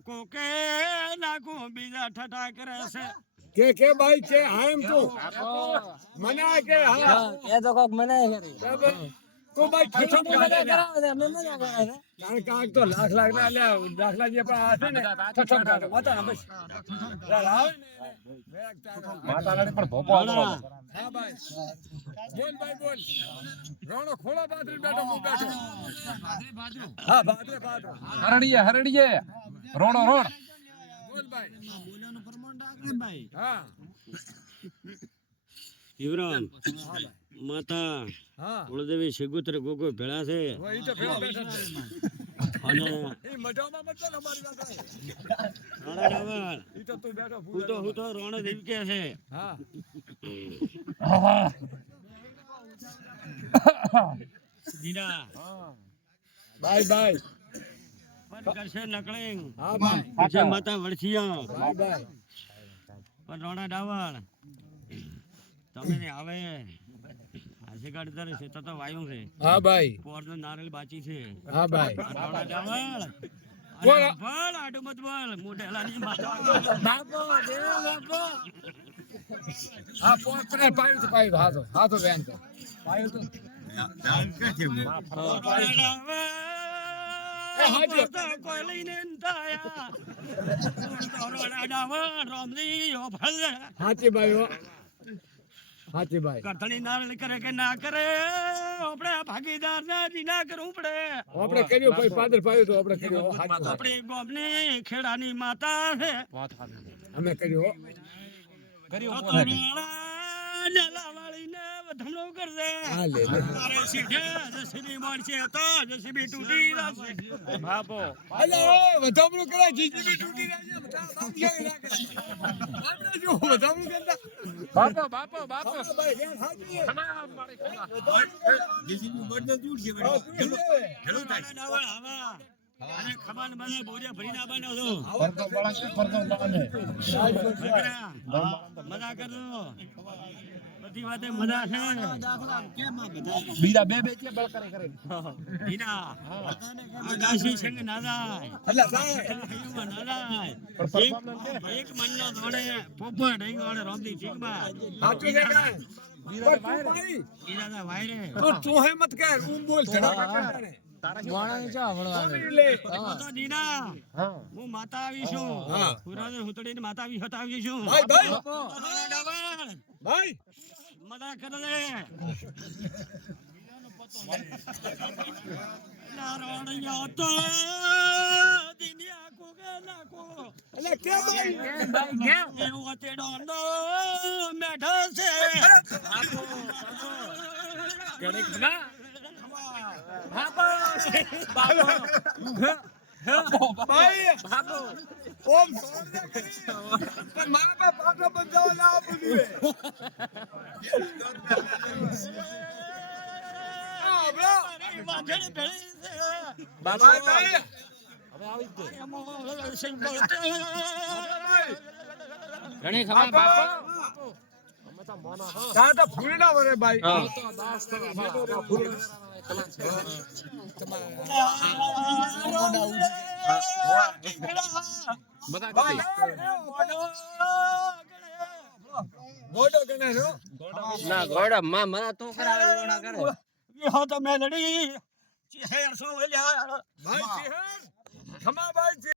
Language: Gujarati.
કોકે નાખો બીજા ઠઠા કરે છે કે કે ભાઈ છે હા એમ તું. મને કે હા. એ તો કોક મને કરી. તું ભાઈ કરે છે. કરાવે છે, અમે મજા કરે છે. કારણ કે આ તો લાખ લાખ ના લ્યા દાખલા જે પણ આ છે ને ઠઠો કરે. વાતા બસ. આવે ને. એને. બેગ તારા. રોણા હા ભાઈ. બોલ ભાઈ બોલ. રોણો ખોળો બાજરી બેઠો હું બેઠો. હા હરડીએ હરડીએ. બોલ ભાઈ. બોલાનું હા. માતા હા. કુળદેવી શિગુત્ર ગોગો ભેળા છે. હવે ઈ તો છે. અને ઈ મજામાં મત ચાલ અમારી વાત આવે. રોણા ડાવળ ઈ તો તું બેઠો હું તો હું તો રોણો દેવી કે છે. હા. જીના. Bye bye. પણ હા માતા બાય બાય. પણ રોણા ડાવણ તમે આવે. છે તો તો વાયુ છે. હા ભાઈ. પોરનો નારેલ બાચી છે. હા ભાઈ. બોલ. બોલ આડું મત બોલ. મોઢેલાની માતા બાપો દેવો બાપો. હા પોત પાયું તો પાયું. હા તો હા તો બેન તો. પાયું તો. કોઈ લઈને તાયા રોણા હાચી ભાઈ. કરતણી નારળ કરે કે ના કરે આપણે ભાગીદાર ને ના કરવું પડે. આપણે કર્યું ભાઈ પાદર પાયું તો આપણે કર્યું. આપણે ગોમની ખેડાની માતા છે. અમે કર્યું હો. હા લે લે. જસીબી તો જસીબી તૂટી જશે. અલે વધામણું કરે તૂટી બધા બાપ કરે. જો વધામણું કરતા બાપો બાપો બાપો. અને ખમાન મને બોરિયા છો. મજા કરજો. બધી વાતે મજા છે બીજા બે બે છે બળકરે કરે. ઈના આ કાશી સંગ ના જાય એટલે સાહેબ, હૈયુમાં ના જાય એક એક મનનો દોડે પોપટ અહીં ગોળે રોમદી ચીકમાં સાચું છે કાંઈ? પણ તું ભાઈ, વાયરે. તું તું મત કર હું બોલ માતા આવી છું. હા. માતા આવી છું. ભાઈ. મજા કરે ના રોણિયા તો ભાઈ ઓમ પણ મારા બાપ પાછો બંધાવો ના તે. ઘણી ખબર બાપો. તો ફૂલી ના વળે ભાઈ. ના ગોડા માં મને તું કરાવે ગોડા કરે. વિહો તો મેલડી ચહેર સો વેલ્યા ભાઈ સિંહણ ખમા ભાઈ